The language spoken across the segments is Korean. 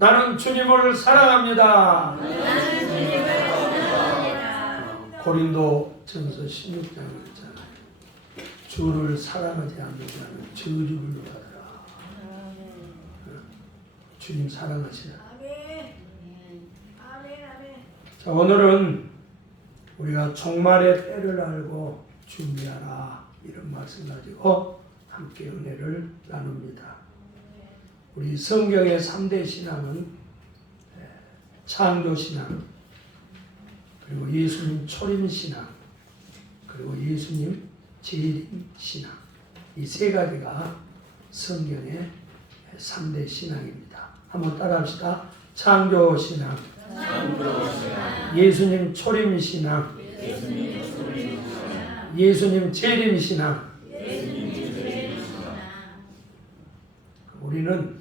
나는 주님을 사랑합니다. 고린도 전서 16장에 있잖아요. 주를 사랑하지 않는 자는 저주를 받으라. 주님 사랑하시라. 자, 오늘은 우리가 종말의 때를 알고 준비하라, 이런 말씀 가지고 함께 은혜를 나눕니다. 우리 성경의 3대 신앙은 창조신앙, 그리고 예수님 초림신앙, 그리고 예수님 재림신앙, 이 세 가지가 성경의 3대 신앙입니다. 한번 따라합시다. 창조신앙, 예수님 초림신앙, 예수님 재림신앙. 우리는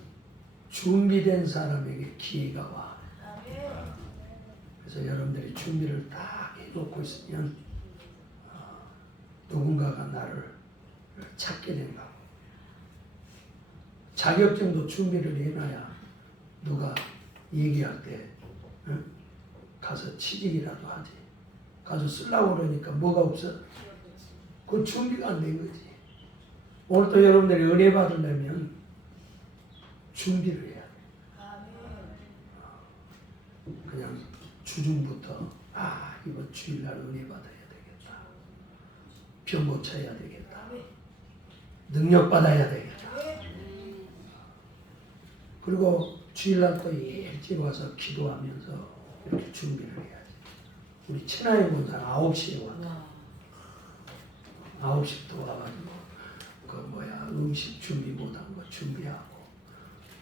준비된 사람에게 기회가 와. 그래서 여러분들이 준비를 딱 해놓고 있으면 누군가가 나를 찾게 된다. 자격증도 준비를 해놔야 누가 얘기할 때 가서 취직이라도 하지. 가서 쓰려고 그러니까 뭐가 없어? 그 준비가 안 된 거지. 오늘 또 여러분들이 은혜 받으려면 준비를 해야 돼. 그냥 주중부터 이번 주일날 은혜 받아야 되겠다. 병 고쳐야 되겠다. 능력 받아야 되겠다. 그리고 주일날 또 일찍 와서 기도하면서 이렇게 준비를 해야지. 우리 친하에 본 사람 9시에 왔다. 9시부터 와가지고 음식 준비 못한 거 준비하고,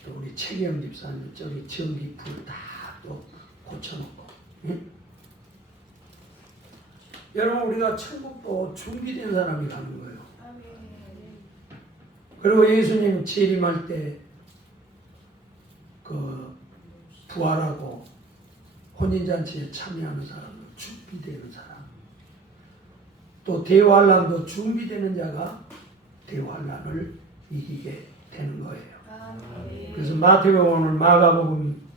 또 우리 최경 집사님 저기 전기 불 다 또 고쳐놓고. 응? 여러분, 우리가 천국도 준비된 사람이 가는 거예요. 그리고 예수님 재림할 때 부활하고 혼인잔치에 참여하는 사람은 준비되는 사람. 또 대환란도 준비되는 자가 대환란을 이기게 되는 거예요. 그래서 마태복음, 오늘 마가복음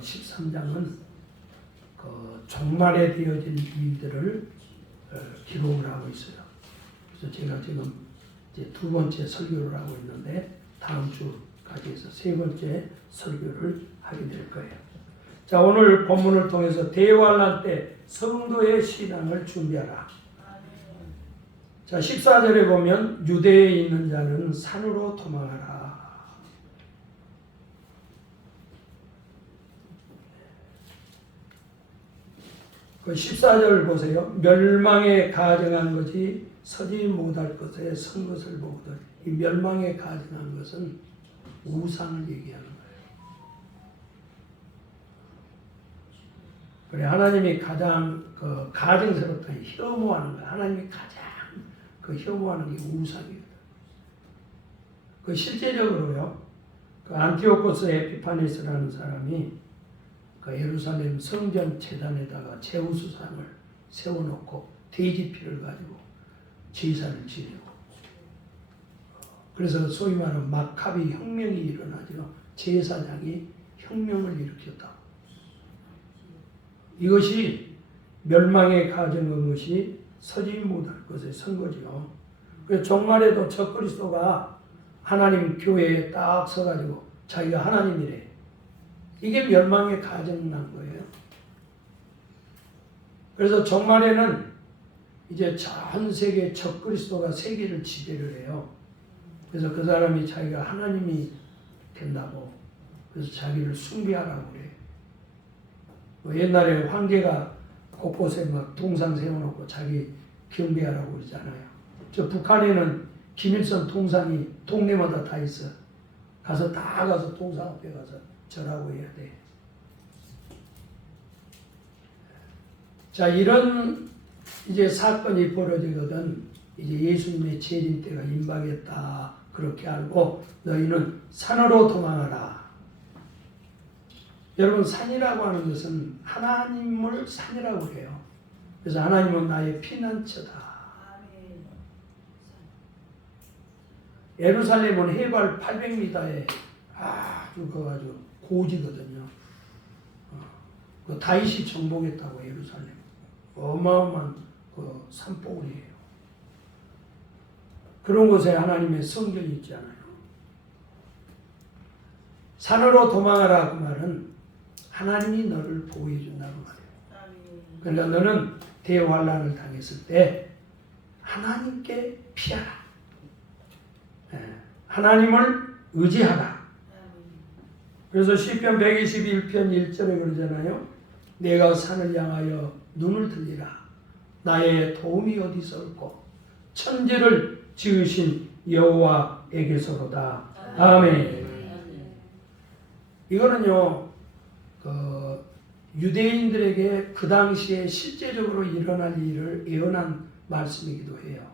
13장은 종말에 되어진 일들을 기록을 하고 있어요. 그래서 제가 지금 이제 2번째 설교를 하고 있는데 다음 주까지 해서 3번째 설교를 하게 될 거예요. 자, 오늘 본문을 통해서 대환란 때 성도의 신앙을 준비하라. 자, 14절에 보면 유대에 있는 자는 산으로 도망하라. 그 14절 보세요. 멸망에 가정한 것이 서지 못할 것에 선 것을 보거든. 이 멸망에 가정한 것은 우상을 얘기하는 거예요. 그래, 하나님이 가장 가증스럽다, 혐오하는 거예요. 하나님이 가장 혐오하는 게 우상이거든. 실제적으로요, 안티오코스 에피파네스라는 사람이 예루살렘 성전 제단에다가 제우스상을 세워놓고 돼지피를 가지고 제사를 지내고, 그래서 소위 말하는 마카비 혁명이 일어나죠. 제사장이 혁명을 일으켰다. 이것이 멸망에 가정한 것이 서지 못할 것에 선 거죠. 그래서 종말에도 적그리스도가 하나님 교회에 딱 서가지고 자기가 하나님이래. 이게 멸망에 가정난 거예요. 그래서 종말에는 이제 전 세계 적그리스도가 세계를 지배를 해요. 그래서 그 사람이 자기가 하나님이 된다고, 그래서 자기를 숭배하라고 그래. 옛날에 황제가 곳곳에 막 동상 세워놓고 자기 경배하라고 그러잖아요. 저 북한에는 김일성 동상이 동네마다 다 있어. 다 가서 동상 앞에 가서 절하고 해야 돼. 자, 이런 이제 사건이 벌어지거든. 이제 예수님의 재림 때가 임박했다, 그렇게 알고 너희는 산으로 도망하라. 여러분, 산이라고 하는 것은 하나님을 산이라고 해요. 그래서 하나님은 나의 피난처다. 예루살렘은 해발 800m에 아주 고지거든요. 그 다윗이 정복했다고 예루살렘. 어마어마한 그 산봉우리예요. 그런 곳에 하나님의 성전이 있잖아요. 산으로 도망하라 그 말은 하나님이 너를 보호해 준다고 말해요. 그러니까 너는 대환란을 당했을 때 하나님께 피하라. 하나님을 의지하라. 그래서 시편 121편 1절에 그러잖아요. 내가 산을 향하여 눈을 들리라. 나의 도움이 어디서 올꼬? 천지를 지으신 여호와에게서로다. 아멘. 이거는요, 유대인들에게 그 당시에 실제적으로 일어날 일을 예언한 말씀이기도 해요.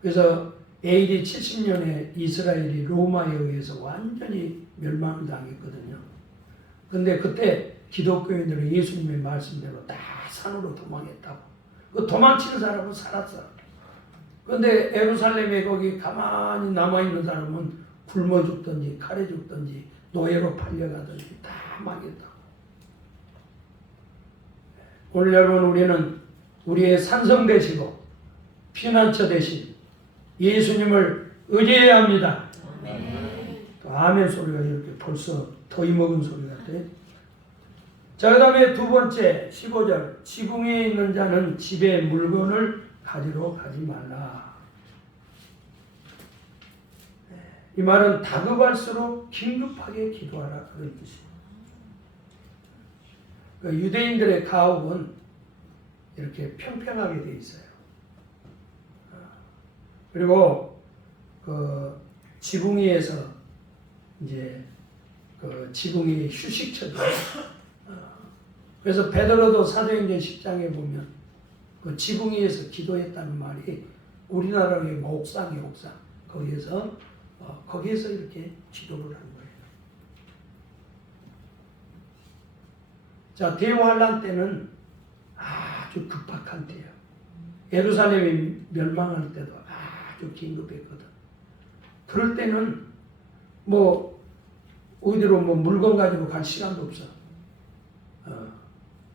그래서 AD 70년에 이스라엘이 로마에 의해서 완전히 멸망을 당했거든요. 근데 그때 기독교인들은 예수님의 말씀대로 다 산으로 도망했다고. 그 도망치는 사람은 살았어. 근데 예루살렘에 거기 가만히 남아있는 사람은 굶어 죽든지 칼에 죽든지 노예로 팔려가든지 다 망했다고. 오늘 여러분, 우리는 우리의 산성 되시고 피난처 되신 예수님을 의지해야 합니다. 또 아멘 소리가 이렇게 벌써 더위 먹은 소리 같아요. 자, 그 다음에 두 번째 15절. 지붕에 있는 자는 집에 물건을 가지러 가지 말라. 이 말은 다급할수록 긴급하게 기도하라, 그런 뜻이에요. 그 유대인들의 가옥은 이렇게 평평하게 되어 있어요. 그리고 그 지붕 위에서 이제 그 지붕 위에 휴식처죠. 그래서 베드로도 사도행전 10장에 보면 그 지붕 위에서 기도했다는 말이 우리나라의 옥상이 옥상 거기에서 이렇게 기도를 하는 거예요. 자, 대환란 때는 아주 급박한 때예요. 예루살렘이 멸망할 때도 아주 긴급했거든. 그럴 때는 어디로 물건 가지고 갈 시간도 없어.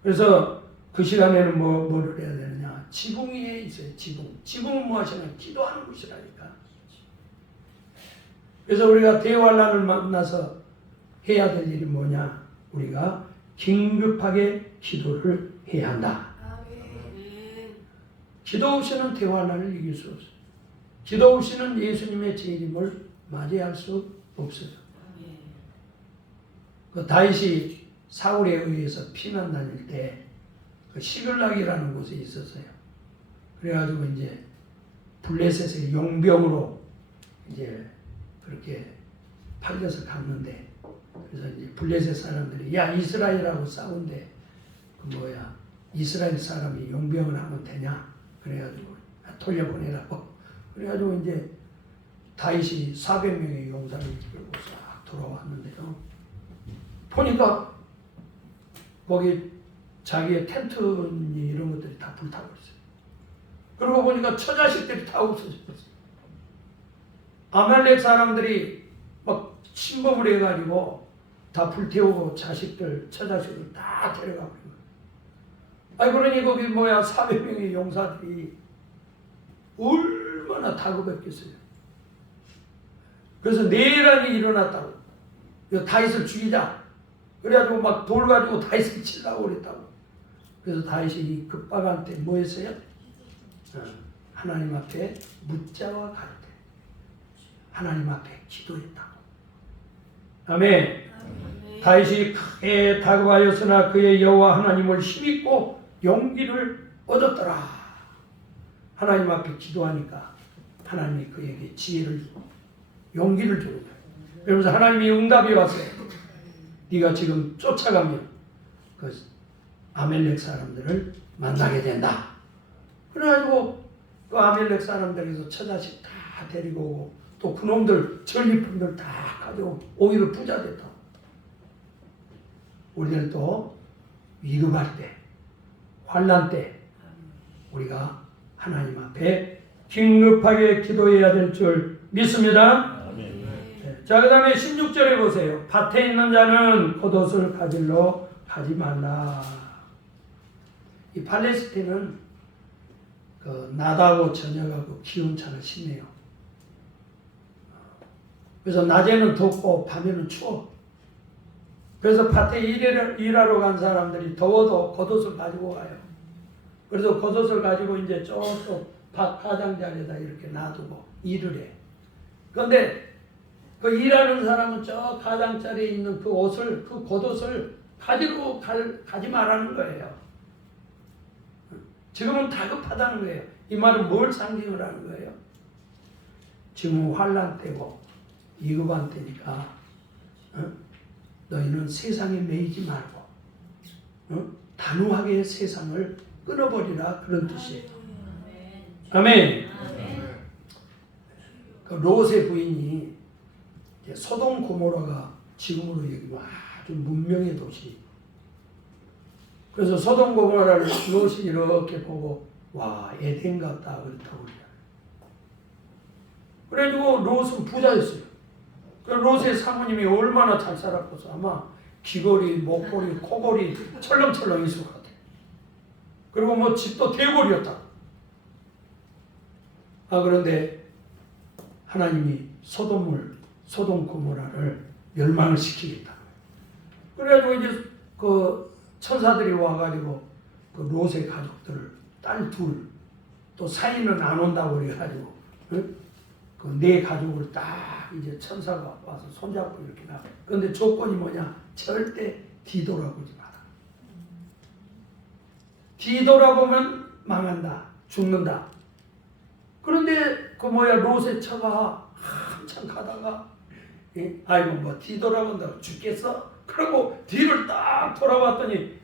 그래서 그 시간에는 뭐를 해야 되느냐? 지붕 위에 있어요. 지붕은 뭐 하시냐? 기도하는 곳이라니까. 그래서 우리가 대환란을 만나서 해야 될 일이 뭐냐? 우리가 긴급하게 기도를 해야 한다. 기도 없이는 대환란을 이길 수 없어요. 기도 없이는 예수님의 재림을 맞이할 수 없어요. 그 다윗이 사울에 의해서 피난 다닐 때 그 시글락이라는 곳에 있었어요. 그래가지고 이제 블레셋의 용병으로 이제 그렇게 팔려서 갔는데, 그래서 이제 블레셋 사람들이 야, 이스라엘하고 싸운데 이스라엘 사람이 용병을 하면 되냐? 그래가지고 돌려보내라고. 그래가지고 이제 다윗이 400명의 용사를 이끌고 싹 돌아왔는데요. 보니까 거기 자기의 텐트 이런 것들이 다 불타고 있어요. 그러고 보니까 처자식들이 다 없어졌어요. 아말렉 사람들이 막 침범을 해가지고 다 불태우고 처자식을 다 데려가고 있는 거예요. 그러니 거기 400명의 용사들이 얼마나 다급했겠어요. 그래서 내란이 일어났다고. 다윗을 죽이자. 그래가지고 막 돌 가지고 다윗을 치려고 그랬다고. 그래서 다윗이 급박할 때 뭐 했어요? 하나님 앞에 묻자와 가르되 하나님 앞에 기도했다고. 아멘. 다윗이 크게 다급하였으나 그의 여호와 하나님을 힘입고 용기를 얻었더라. 하나님 앞에 기도하니까 하나님이 그에게 지혜를 용기를 주는 거예요. 그러면서 하나님이 응답이 왔어요. 네가 지금 쫓아가면 그 아멜렉 사람들을 만나게 된다. 그래가지고 그 아멜렉 사람들에서 처자식 다 데리고 오고 또 그놈들 전리품들 다 가져오고 오히려 부자 됐다. 우리들도 위급할 때, 환난 때 우리가 하나님 앞에 긴급하게 기도해야 될 줄 믿습니다. 네. 자, 그 다음에 16절에 보세요. 밭에 있는 자는 겉옷을 가질러 가지 말라. 이 팔레스틴은 낮하고 저녁하고 기온차가 심해요. 그래서 낮에는 덥고 밤에는 추워. 그래서 밭에 일하러 간 사람들이 더워도 겉옷을 가지고 가요. 그래서 겉옷을 가지고 이제 저쪽 밭 가장자리에다 이렇게 놔두고 일을 해. 그런데 그 일하는 사람은 저 가장자리에 있는 그 옷을, 그 겉옷을 가지고 가지 말라는 거예요. 지금은 다급하다는 거예요. 이 말은 뭘 상징을 하는 거예요? 지금은 환난 때고 위급한 때니까 너희는 세상에 매이지 말고 단호하게 세상을 끊어버리라, 그런 뜻이에요. 아멘. 그 롯의 부인이 소돔 고모라가 지금으로 얘기하면 아주 문명의 도시. 그래서 소돔 고모라를 롯이 이렇게 보고 와, 에덴 같다 그렇다고 그래요. 그래가지고 롯은 부자였어요. 그 롯의 사모님이 얼마나 잘 살았겠어. 아마 귀걸이, 목걸이, 코걸이 철렁철렁 있을 것 같아요. 그리고 뭐 집도 대골이었다. 그런데 하나님이 소돔 고모라를 멸망을 시키겠다. 그래가지고 이제 그 천사들이 와가지고 그 롯의 가족들을 딸 둘, 또 사이는 안 온다고 그래가지고 그 네 가족을 딱 이제 천사가 와서 손잡고 이렇게 나. 그런데 조건이 뭐냐? 절대 뒤돌아보지 마라. 뒤돌아보면 망한다, 죽는다. 그런데 롯의 처가 한참 가다가 아이고 뭐 뒤돌아본다고 죽겠어? 그러고 뒤를 딱 돌아봤더니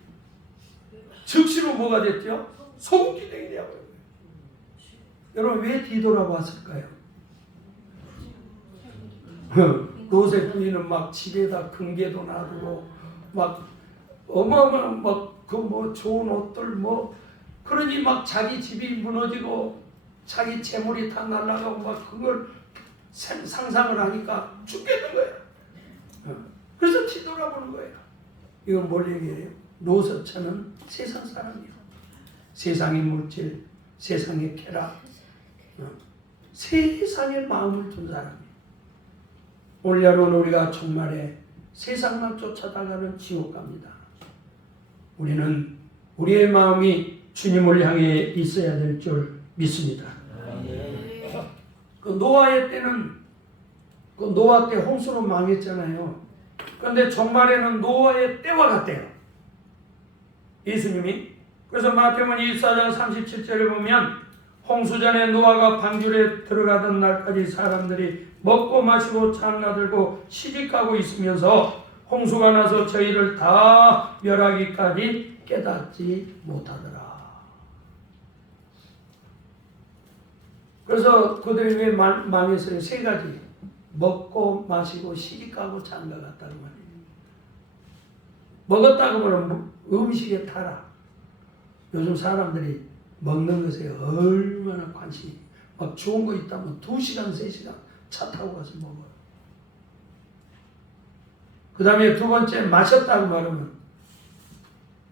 즉시로 뭐가 됐죠? 소금기둥이 되어버려요. 여러분 왜 뒤돌아봤을까요? 롯의 부인은 막 집에다 금괴도 놔두고 막 어마어마한 막 좋은 옷들 그러니 막 자기 집이 무너지고 자기 재물이 다 날아가고 막 그걸 상상을 하니까 죽겠는 거예요. 그래서 뒤돌아보는 거예요. 이건 뭘 얘기해요? 롯의 처는 세상 사람이에요. 세상의 물질, 세상의 쾌락, 세상의 마음을 둔 사람이에요. 오늘 여러분, 우리가 정말에 세상만 쫓아다가는 지옥 갑니다. 우리는 우리의 마음이 주님을 향해 있어야 될 줄 믿습니다. 그 노아의 때는 그 노아 때 홍수로 망했잖아요. 그런데 종말에는 노아의 때와 같대요. 예수님이. 그래서 마태복음 24장 37절에 보면 홍수 전에 노아가 방주에 들어가던 날까지 사람들이 먹고 마시고 장가들고 시집가고 있으면서 홍수가 나서 저희를 다 멸하기까지 깨닫지 못하더라. 그래서 그들이 왜 망했어요? 세 가지. 먹고 마시고 시집가고 장가갔다는 말이에요. 먹었다고 하면 음식에 타라. 요즘 사람들이 먹는 것에 얼마나 관심이, 막 좋은 거 있다면 2시간, 3시간 차 타고 가서 먹어요. 그 다음에 두 번째, 마셨다고 말하면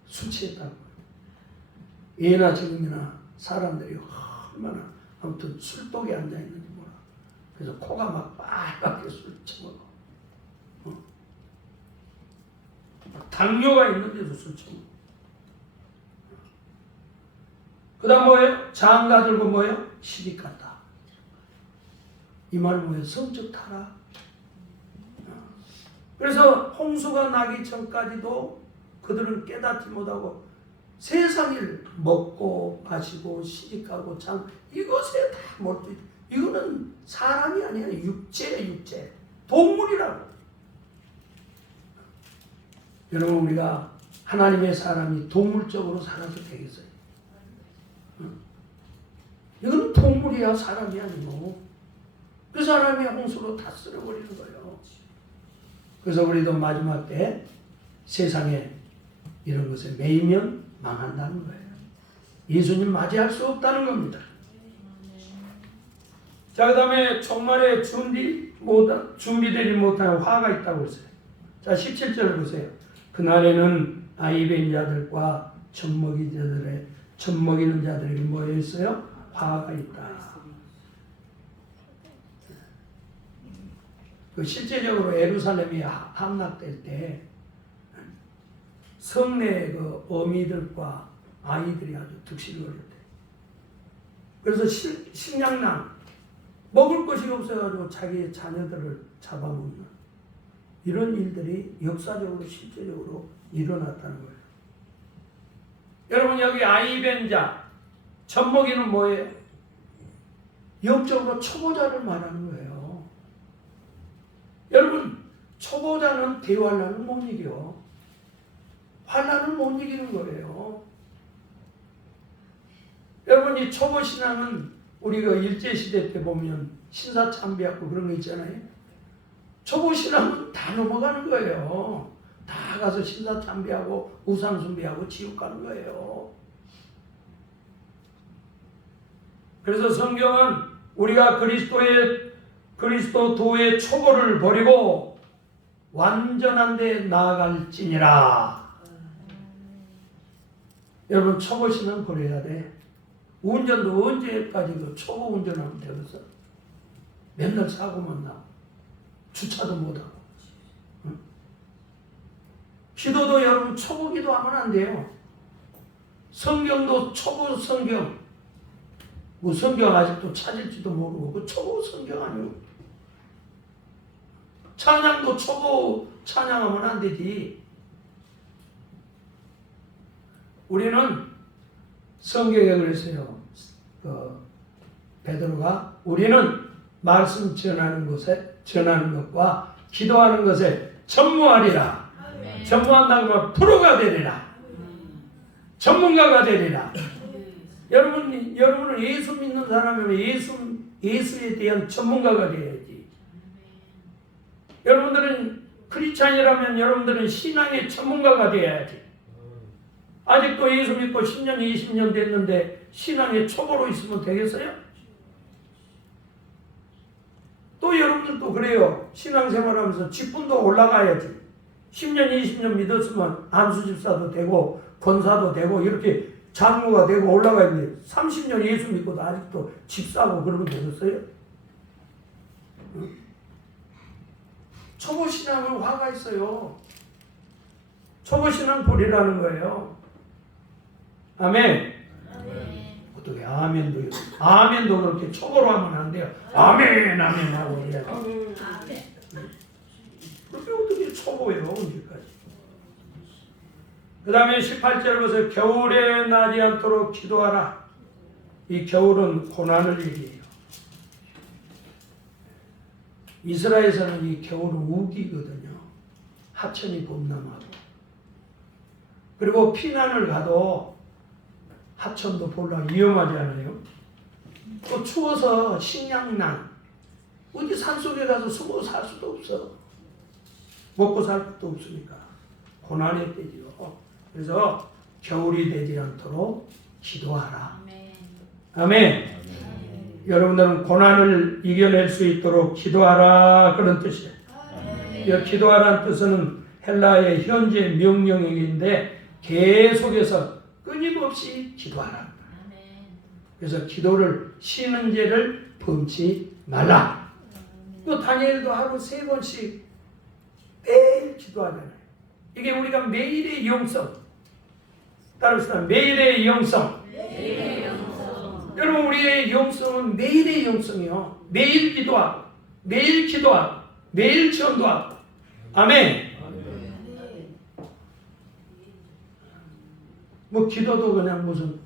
술 취했다고 말해요. 예나 지금이나 사람들이 얼마나 아무튼 술독에 앉아있는지 몰라. 그래서 코가 막 빨갛게 술 처먹어. 당뇨가 있는데도 술 처먹어. 그 다음 뭐예요? 장가 들고 뭐예요? 시집 갔다. 이 말은 뭐예요? 성적 타락. 그래서 홍수가 나기 전까지도 그들은 깨닫지 못하고 세상을 먹고 마시고 시집가고 장, 이것에 다 몰두 있다. 이거는 사람이 아니야. 육체야, 육체. 동물이라고. 여러분, 우리가 하나님의 사람이 동물적으로 살아도 되겠어요? 이거는 동물이야, 사람이 아니고. 그 사람이 홍수로 다 쓸어버리는 거예요. 그래서 우리도 마지막 때 세상에 이런 것에 매이면 망한다는 거예요. 예수님 맞이할 수 없다는 겁니다. 자, 그 다음에 종말의 준비, 준비되지 못한 화가 있다고 했어요. 자, 17절 보세요. 그날에는 아이벤 자들과 젖먹이는 자들에게 뭐가 있어요? 화가 있다. 실제적으로 예루살렘이 함락될 때 성내 그 어미들과 아이들이 아주 득실거릴 때, 그래서 식량난, 먹을 것이 없어가지고 자기 자녀들을 잡아먹는 이런 일들이 역사적으로 실제적으로 일어났다는 거예요. 여러분, 여기 아이벤자 젖먹이는 뭐예요? 영적으로 초보자를 말하는 거예요. 여러분, 초보자는 대환란을 못 이겨. 환란을 못 이기는 거예요. 여러분, 이 초보신앙은 우리가 일제시대 때 보면 신사참배하고 그런 거 있잖아요. 초보신앙은 다 넘어가는 거예요. 다 가서 신사참배하고 우상숭배하고 지옥 가는 거예요. 그래서 성경은 우리가 그리스도도의 초보를 버리고 완전한 데 나아갈지니라. 여러분, 초보신앙 버려야 돼. 운전도 언제까지 그 초보 운전하면 되겠어? 맨날 사고만 나. 주차도 못하고. 응? 기도도 여러분 초보 기도하면 안 돼요. 성경도 초보 성경. 뭐 성경 아직도 찾을지도 모르고 그 초보 성경 아니에요. 찬양도 초보 찬양하면 안 되지. 우리는 성경에 그랬어요. 베드로가 우리는 말씀 전하는 것과 기도하는 것에 전무하리라. 전무한다고 하면 프로가 되리라. 전문가가 되리라. 여러분은 예수 믿는 사람이면 예수에 대한 전문가가 되어야지. 여러분들은 크리스찬이라면 여러분들은 신앙의 전문가가 되어야지. 아직도 예수 믿고 10년, 20년 됐는데 신앙의 초보로 있으면 되겠어요? 또 여러분들도 그래요. 신앙생활하면서 직분도 올라가야지. 10년, 20년 믿었으면 안수집사도 되고 권사도 되고 이렇게 장로가 되고 올라가야지. 30년 예수 믿고도 아직도 집사하고 그러면 되겠어요? 초보신앙은 화가 있어요. 초보신앙 버리라는 거예요. 아멘. 어떻게 아멘도 그렇게 초보로 하면 안 돼요. 아멘 하고 해야지. 그렇게 어떻게 초보예요, 언제까지? 그 다음에 18절 보세요. 겨울에 나지 않도록 기도하라. 이 겨울은 고난을 얘기해요. 이스라엘에서는 이 겨울은 우기거든요. 하천이 범람하고. 그리고 피난을 가도 하천도 볼라 위험하지 않아요? 또 추워서 식량난. 어디 산속에 가서 숨어 살 수도 없어. 먹고 살 것도 없으니까. 고난의 때지요. 그래서 겨울이 되지 않도록 기도하라. 아멘. 여러분들은 고난을 이겨낼 수 있도록 기도하라. 그런 뜻이에요. 이 기도하라는 뜻은 헬라의 현재 명령형인데 계속해서 끊임없이 기도하라. 그래서 기도를 쉬는 죄를 범치 말라. 또 다니엘도 하루 3번씩 매일 기도하잖아요. 이게 우리가 매일의 영성. 따라서 매일의 영성. 여러분, 우리의 영성은 매일의 영성이요. 매일 기도하고, 매일 기도하고, 매일 전도하고. 아멘. 뭐 기도도 그냥 무슨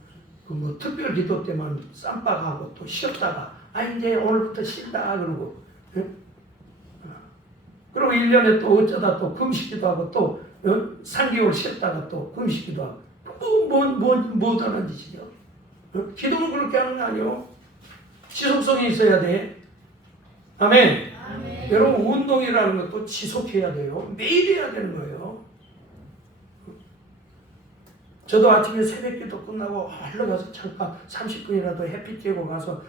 뭐 특별 기도 때만 쌈박하고 또 쉬었다가 이제 오늘부터 쉰다 그러고, 응? 그리고 1년에 또 어쩌다 또 금식기도 하고 또 3개월 쉬었다가 또 금식기도 하고 뭐 하는 짓이죠? 기도는 그렇게 하는 거 아니에요. 지속성이 있어야 돼. 아멘. 여러분, 운동이라는 것도 지속해야 돼요. 매일 해야 되는 거예요. 저도 아침에 새벽기도 끝나고 흘러가서 잠깐 30분이라도 햇빛 쬐고 가서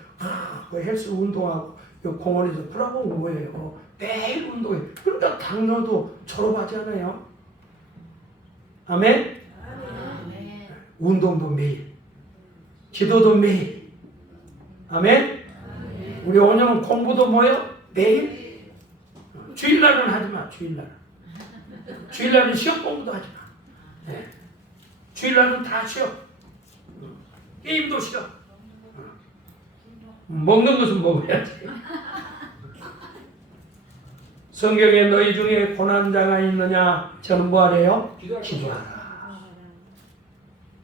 그 헬스 운동하고 공원에서 그러고 온 거예요. 매일 운동해. 그러니까 당뇨도 졸업하지 않아요. 아멘? 아멘. 운동도 매일, 기도도 매일. 아멘? 우리 오늘은 공부도 뭐요? 매일. 주일날은 하지 마. 주일날은 시험 공부도 하지 마. 네. 주일날은 다 쉬어. 게임도 쉬어. 먹는 것은 먹어야지. 성경에 너희 중에 고난자가 있느냐? 저는 뭐 하래요? 기도하라.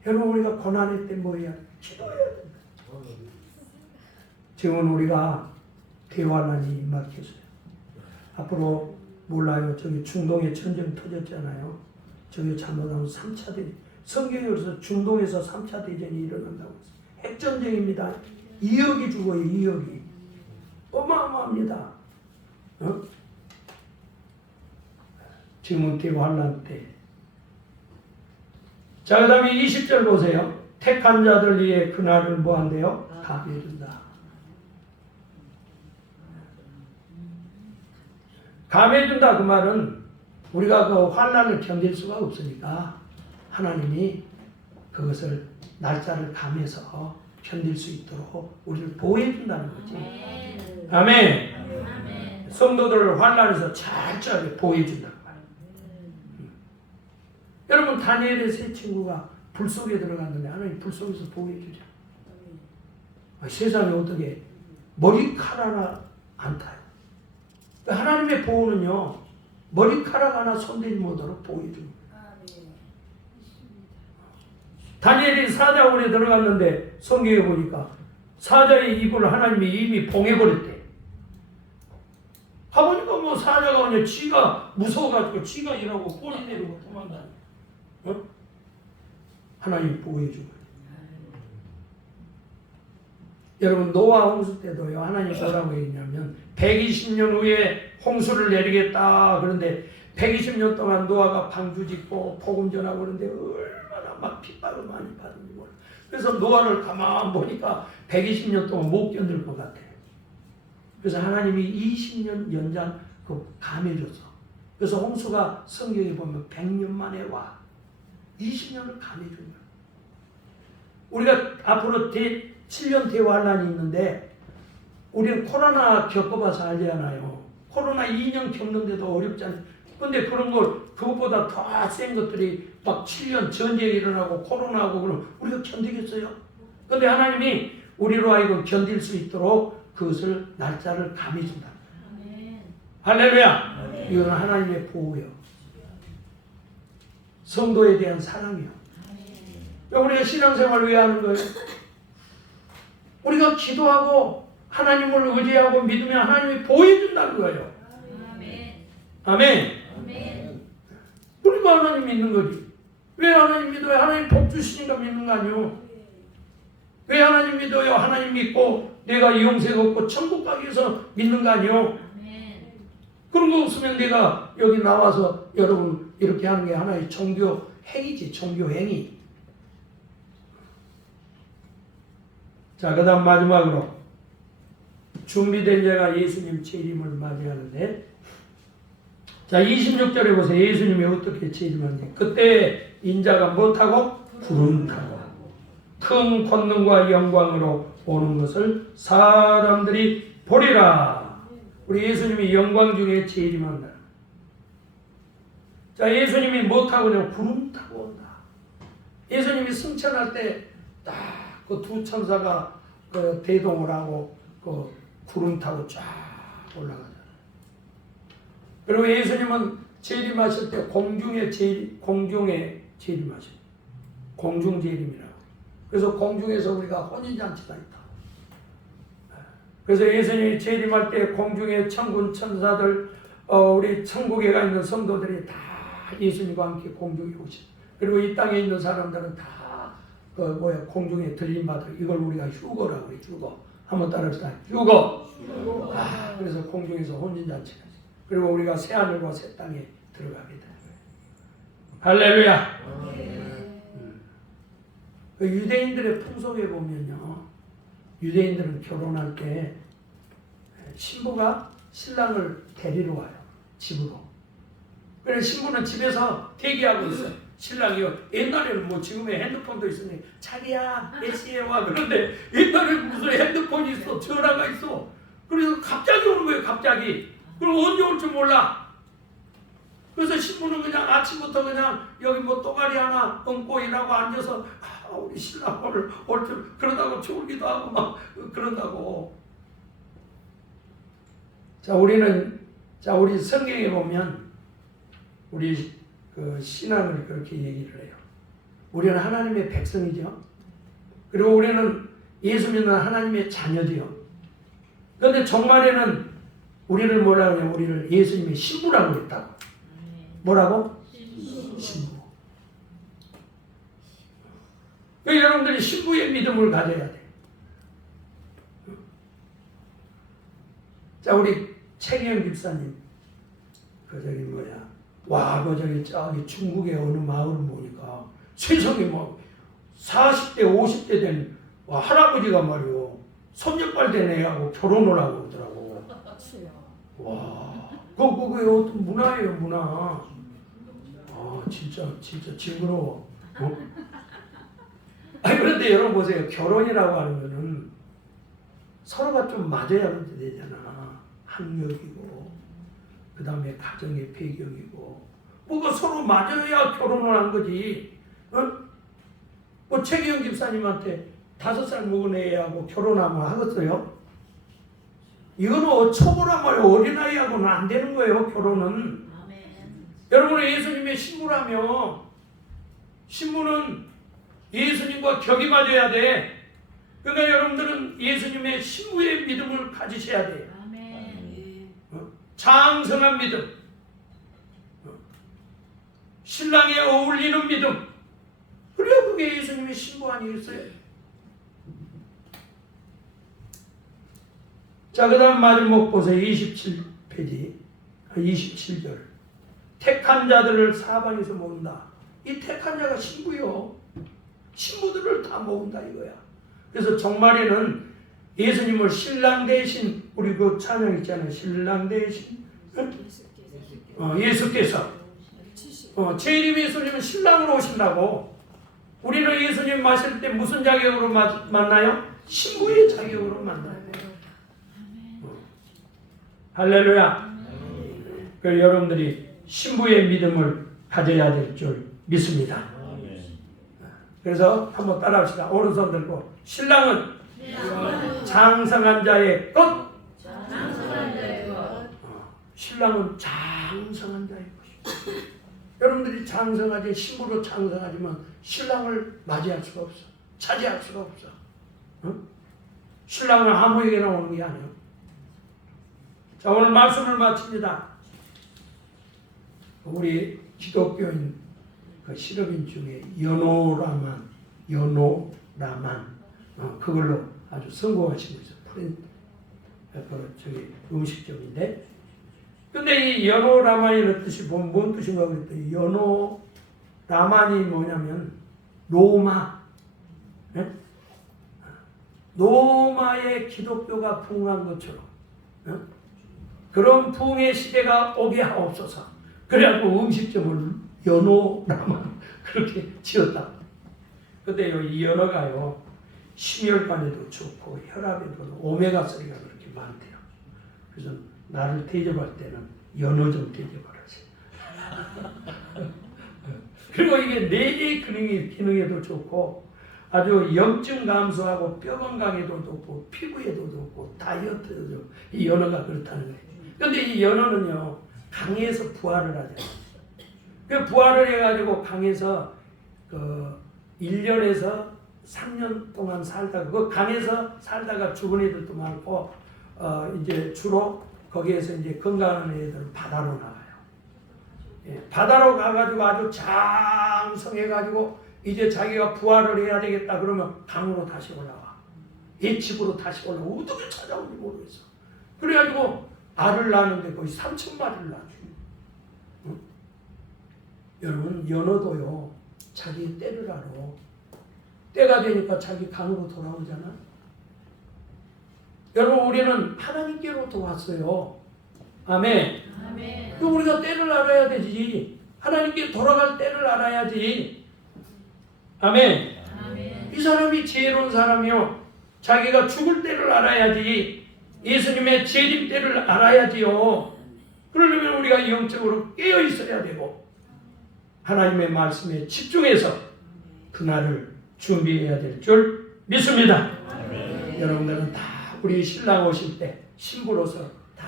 여러분 우리가 고난할 때 뭐해야 돼? 기도해야 된다. 지금은 우리가 대환란이 임박했어요. 앞으로 몰라요. 저기 중동에 전쟁 터졌잖아요. 저기 잘못하면 3차 대전. 성경에서 중동에서 3차 대전이 일어난다고 했어요. 핵전쟁입니다. 2억이 죽어요. 2억이. 어마어마합니다. 어? 지금은 대환란 때. 자, 그 다음에 20절 보세요. 택한 자들 위해 그날을 뭐 한대요? 감해준다. 감해준다 그 말은 우리가 그 환난을 견딜 수가 없으니까 하나님이 그것을 날짜를 감해서 견딜 수 있도록 우리를 보호해준다는 거지. 아멘. 아멘. 성도들을 환난에서 철저하게 보호해준다는 말이에요. 여러분 다니엘의 세 친구가 불 속에 들어갔는데 하나님 불 속에서 보호해주죠. 세상에 어떻게 머리카락 하나 안 타요. 하나님의 보호는요 머리카락 하나 손대지 못하도록 보호해줍니다. 다니엘이 사자굴에 들어갔는데 성경에 보니까 사자의 입을 하나님이 이미 봉해버렸대. 가보니까 뭐 사자가 그냥 쥐가 무서워가지고 쥐가 일하고 꼬리 내리고 도망다녀. 어? 하나님이 보호해준 거예요. 여러분 노아 홍수 때도요 하나님이 뭐라고 했냐면 120년 후에 홍수를 내리겠다. 그런데 120년 동안 노아가 방주 짓고 복음 전하고 그러는데 얼마나 막 핍박을 많이 받은지 몰라. 그래서 노아를 가만 보니까 120년 동안 못 견딜 것 같아. 그래서 하나님이 20년 연장 감해줬어. 그래서 홍수가 성경에 보면 100년 만에 와. 20년을 감해준 거야. 우리가 앞으로 7년 대환란이 있는데 우리는 코로나 겪어봐서 알잖아요. 코로나 2년 겪는데도 어렵잖아요. 근데 그런 걸 그것보다 더 센 것들이 막 7년 전쟁이 일어나고 코로나하고 그러면 우리가 견디겠어요? 근데 하나님이 우리로 하여금 견딜 수 있도록 그것을 날짜를 감해준다. 할렐루야. 이건 하나님의 보호요. 성도에 대한 사랑이요. 우리가 신앙생활을 왜 하는 거예요? 우리가 기도하고 하나님을 의지하고 믿으면 하나님이 보호해준다는 거예요. 아멘. 우리가 하나님 믿는 거지. 왜 하나님 믿어요? 하나님 복 주시니까 믿는 거 아니요. 왜 하나님 믿어요? 하나님 믿고 내가 영생 얻고 천국 가기 위해서 믿는 거 아니요. 그런 거 없으면 내가 여기 나와서 여러분 이렇게 하는 게 하나의 종교 행위지. 종교 행위. 자, 그 다음 마지막으로 준비된 자가 예수님 재림을 맞이하는데, 자 26절에 보세요. 예수님이 어떻게 재림하는지. 그때 인자가 못하고 구름 타고 큰 권능과 영광으로 오는 것을 사람들이 보리라. 우리 예수님이 영광 중에 재림한다. 자, 예수님이 못하고 그냥 구름 타고 온다. 예수님이 승천할 때 딱 그 두 천사가 그 대동을 하고 그 구름 타고 쫙 올라가잖아요. 그리고 예수님은 재림하실 때 공중에 재림하셔요. 공중 재림이라고. 그래서 공중에서 우리가 혼인잔치가 있다. 그래서 예수님이 재림할 때 공중에 천군 천사들 우리 천국에 가 있는 성도들이 다 예수님과 함께 공중에 오시죠. 그리고 이 땅에 있는 사람들은 다 공중에 들림받을 이걸 우리가 휴거라고 해요. 휴거. 한번 따라합시다. 휴거. 그래서 공중에서 혼인잔치가 있어요. 그리고 우리가 새 하늘과 새 땅에 들어가게 되는 거예요. 할렐루야. 유대인들의 풍속에 보면요. 유대인들은 결혼할 때 신부가 신랑을 데리러 와요. 집으로. 그래서 신부는 집에서 대기하고 있어요. 신랑이요. 옛날에는 뭐 지금의 핸드폰도 있으니 자기야 몇 시에 와. 그런데 옛날에는 무슨 핸드폰이 있어. 전화가 있어. 그래서 갑자기 오는 거예요. 갑자기. 그럼 언제 올 줄 몰라. 그래서 신부는 그냥 아침부터 그냥 여기 뭐 또가리 하나 얹고 일하고 앉아서 우리 신랑 오늘 올 줄 그러다가 졸기도 하고 막 그런다고. 우리 성경에 보면 우리 그 신앙을 그렇게 얘기를 해요. 우리는 하나님의 백성이죠. 그리고 우리는 예수 믿는 하나님의 자녀지요. 그런데 정말에는 우리를 뭐라고 하냐면 우리를 예수님의 신부라고 했다고. 뭐라고? 신부. 여러분들이 신부의 믿음을 가져야 돼. 자, 우리 최기영 집사님, 저기 중국의 어느 마을을 보니까 세상에 막 40대, 50대 된 할아버지가 말이요, 손녀딸 된 애하고 결혼을 하고 오더라고. 와, 그게 어떤 문화예요, 문화. 진짜 징그러워. 그런데 여러분 보세요. 결혼이라고 하는 거는 서로가 좀 맞아야 되잖아. 학력이고, 그 다음에 가정의 배경이고, 뭐가 서로 맞아야 결혼을 한 거지. 뭐 최기영 집사님한테 5살 먹은 애하고 결혼하면 하겠어요? 이거는 초보란 말이에요. 어린아이하고는 안 되는 거예요, 결혼은. 여러분은 예수님의 신부라며, 신부는 예수님과 격이 맞아야 돼. 그러니까 여러분들은 예수님의 신부의 믿음을 가지셔야 돼요. 장성한 믿음, 신랑에 어울리는 믿음. 그래야 그게 예수님의 신부 아니겠어요? 자, 그 다음 마지막 보세요. 27페이지 27절. 택한 자들을 사방에서 모은다. 이 택한 자가 신부요. 신부들을 다 모은다 이거야. 그래서 정말에는 예수님을 신랑 대신, 우리 그 찬양 있잖아요. 신랑 대신 예수께서 재림 예수님은 신랑으로 오신다고. 우리는 예수님 마실 때 무슨 자격으로 만나요? 신부의 자격으로 만나요. 할렐루야. 그래서 여러분들이 신부의 믿음을 가져야 될 줄 믿습니다. 그래서 한번 따라합시다. 오른손 들고 신랑은 장성한 자의 것. 신랑은 장성한 자의 것이다. 여러분들이 장성하지, 신부로 장성하지만 신랑을 맞이할 수가 없어. 차지할 수가 없어. 신랑은 아무에게나 오는 게 아니에요. 자, 오늘 말씀을 마칩니다. 우리 기독교인 그 실업인 중에 연호라만 그걸로 아주 성공하시고 있어요. 저기 음식점인데. 근데 이 연호라만이라는 뜻이 보면 뭔 뜻인가 그랬더니 연호라만이 뭐냐면 로마. 네? 로마의 기독교가 부흥한 것처럼 그런 부흥의 시대가 오게 하옵소서. 그래갖고 음식점을 연호라만 그렇게 지었다. 근데 이 연어가요, 심혈관에도 좋고 혈압에도 오메가3가 그렇게 많대요. 그래서 나를 대접할 때는 연어 좀 대접하라지. 그리고 이게 뇌의 기능에도 좋고 아주 염증 감소하고 뼈 건강에도 좋고 피부에도 좋고 다이어트에도 좋고 이 연어가 그렇다는 거예요. 그런데 이 연어는요, 강에서 부화를 하잖아요. 그 부화를 해가지고 강에서 1년에서 3년 동안 살다가 그 강에서 살다가 죽은 애들도 많고 이제 주로 거기에서 이제 건강한 애들은 바다로 나가요. 예, 바다로 가가지고 아주 장성해가지고 이제 자기가 부활을 해야 되겠다 그러면 강으로 다시 올라와. 예측으로 다시 올라와. 어떻게 찾아오는지 모르겠어. 그래가지고 알을 낳는데 거의 3,000마리를 낳죠. 응? 여러분, 연어도요, 자기 때를 알아. 때가 되니까 자기 강으로 돌아오잖아. 여러분 우리는 하나님께로부터 왔어요. 아멘. 아멘. 그 우리가 때를 알아야 되지. 하나님께 돌아갈 때를 알아야지. 아멘. 아멘. 이 사람이 지혜로운 사람이요. 자기가 죽을 때를 알아야지. 예수님의 재림 때를 알아야지요. 그러려면 우리가 영적으로 깨어 있어야 되고 하나님의 말씀에 집중해서 그날을 준비해야 될 줄 믿습니다. 여러분들은 다 우리 신랑 오실 때 신부로서 다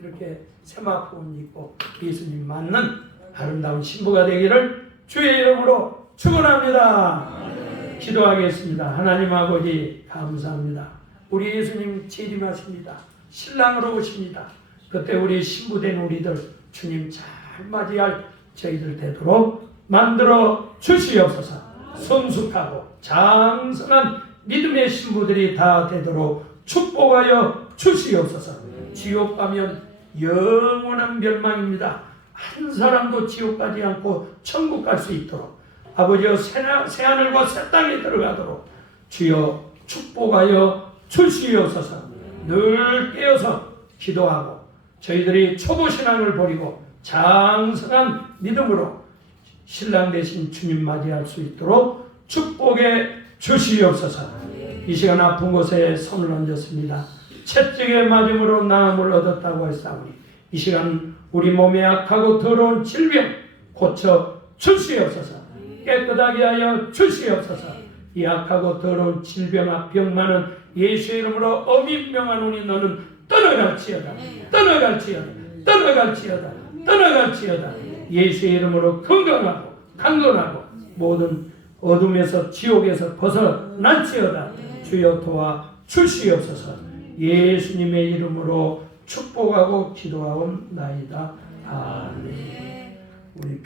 이렇게 세마포 입고 예수님 맞는 아름다운 신부가 되기를 주의 이름으로 축원합니다. 기도하겠습니다. 하나님 아버지 감사합니다. 우리 예수님 재림하십니다. 신랑으로 오십니다. 그때 우리 신부된 우리들 주님 잘 맞이할 저희들 되도록 만들어 주시옵소서. 성숙하고 장성한 믿음의 신부들이 다 되도록 축복하여 주시옵소서. 지옥 가면 영원한 멸망입니다. 한 사람도 지옥 가지 않고 천국 갈 수 있도록 아버지여 새하늘과 새 땅에 들어가도록 주여 축복하여 주시옵소서. 늘 깨어서 기도하고 저희들이 초보신앙을 버리고 장성한 믿음으로 신랑 되신 주님 맞이할 수 있도록 축복해 주시옵소서. 이 시간 아픈 곳에 손을 얹었습니다. 채찍에 맞음으로 나음을 얻었다고 했사오니 이 시간 우리 몸에 악하고 더러운 질병 고쳐 주시옵소서. 깨끗하게 하여 주시옵소서. 이 악하고 더러운 질병과 병만은 예수의 이름으로 엄히 명하노니 너는 떠나갈지어다. 떠나갈지어다. 떠나갈지어다. 떠나갈지어다. 예수의 이름으로 건강하고 강건하고 모든 어둠에서 지옥에서 벗어날지어다. 주여 도와 주시옵소서. 예수님의 이름으로 축복하고 기도하옵나이다. 아멘. 우리